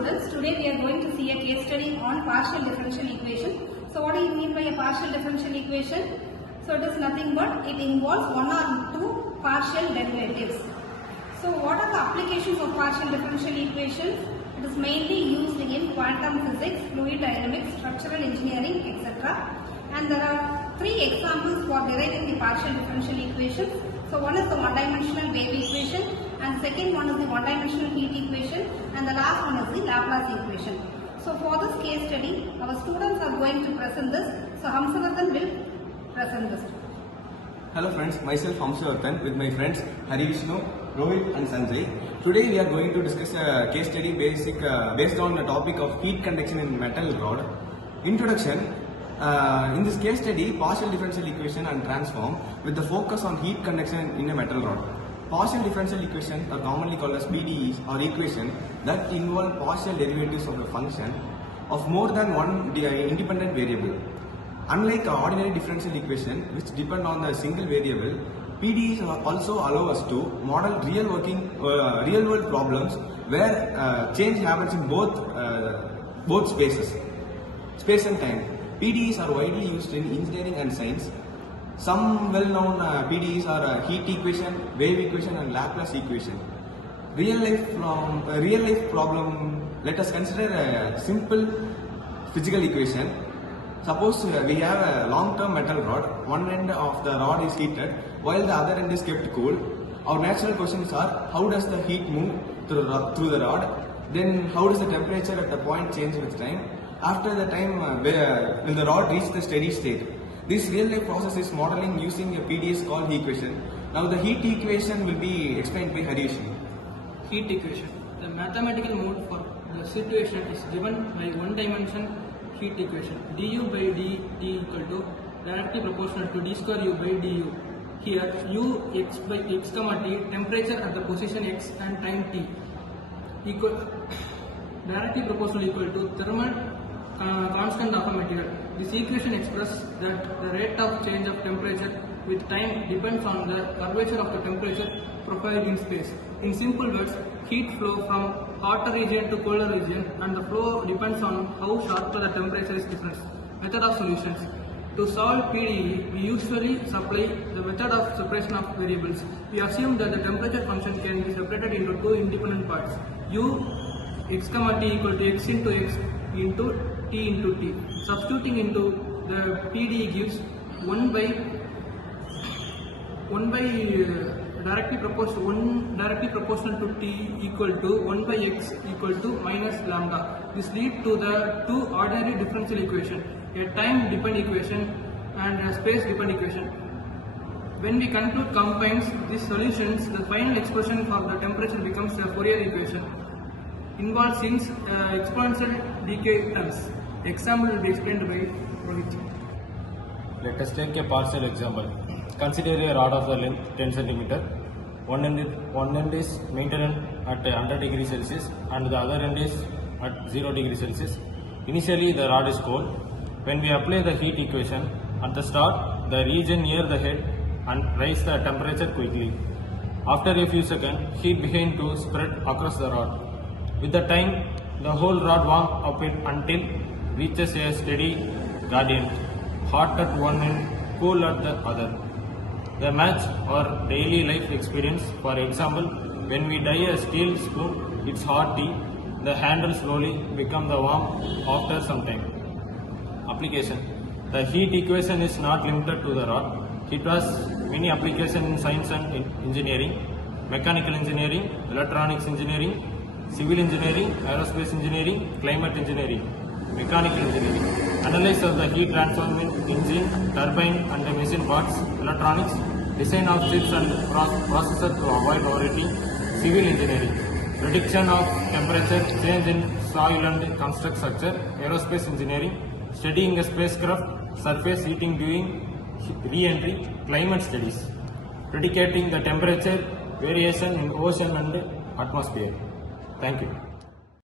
students. Today we are going to see a case study on partial differential equation. So what do you mean by a partial differential equation? So it is nothing but it involves one or two partial derivatives. So what are the applications of partial differential equations? It is mainly used in quantum physics, fluid dynamics, structural engineering, etc. And there are three examples for deriving the partial differential equations. So one is the one-dimensional wave equation, and second one is the one-dimensional heat equation, and the last one is the Laplace equation. So for this case study, our students are going to present this. So Hamsavardhan will present this. Hello friends, myself Hamsavardhan with my friends Harishnu, Rohit and Sanjay. Today we are going to discuss a case study based on the topic of heat conduction in metal rod. Introduction. In this case study, partial differential equation and transform with the focus on heat conduction in a metal rod. Partial differential equations are commonly called as PDEs or equations that involve partial derivatives of a function of more than one independent variable. Unlike ordinary differential equation which depend on a single variable, PDEs also allow us to model real world problems where change happens in both space and time. PDEs are widely used in engineering and science. Some well-known PDEs are heat equation, wave equation and Laplace equation. Real life problem, let us consider a simple physical equation. Suppose we have a long-term metal rod, one end of the rod is heated while the other end is kept cool. Our natural questions are, how does the heat move through the rod? Then how does the temperature at the point change with time? After the time when the rod reaches the steady state. This real-life process is modeling using a PDE called heat equation. Now the heat equation will be explained by Harish. Heat equation. The mathematical mode for the situation is given by one-dimension heat equation. du by dt equal to directly proportional to d square u by du. Here u x by x comma t, temperature at the position x and time t, equal directly proportional equal to thermal constant of a material. This equation expresses that the rate of change of temperature with time depends on the curvature of the temperature profile in space. In simple words, heat flow from hotter region to colder region, and the flow depends on how sharp the temperature is difference. Method of solutions. To solve PDE, we usually supply the method of separation of variables. We assume that the temperature function can be separated into two independent parts, u x comma t equal to x into x into t into t. Substituting into the PDE gives 1 by directly proportional to t equal to 1 by x equal to minus lambda. This leads to the two ordinary differential equation, a time dependent equation and a space dependent equation. When we combines these solutions, the final expression for the temperature becomes a Fourier equation. Involves since exponential decay terms. Example will be explained by Rohit. Let us take a partial example. Consider a rod of the length 10 cm. One end is maintained at 100 degrees Celsius and the other end is at 0 degrees Celsius. Initially the rod is cold. When we apply the heat equation, at the start the region near the head and rise the temperature quickly. After a few seconds, heat began to spread across the rod. With the time, the whole rod warms up until reaches a steady gradient, hot at one end, cool at the other. The match our daily life experience. For example, when we dye a steel spoon, it's hot tea, the handle slowly become the warm after some time. Application. The heat equation is not limited to the rod. It has many applications in science and engineering, mechanical engineering, electronics engineering, civil engineering, aerospace engineering, climate engineering, mechanical engineering, analysis of the heat transfer engine, turbine and the machine parts, electronics, design of chips and processor to avoid overheating, civil engineering, prediction of temperature change in soil and construct structure, aerospace engineering, studying a spacecraft, surface heating during re-entry, climate studies, predicating the temperature variation in ocean and atmosphere. Thank you.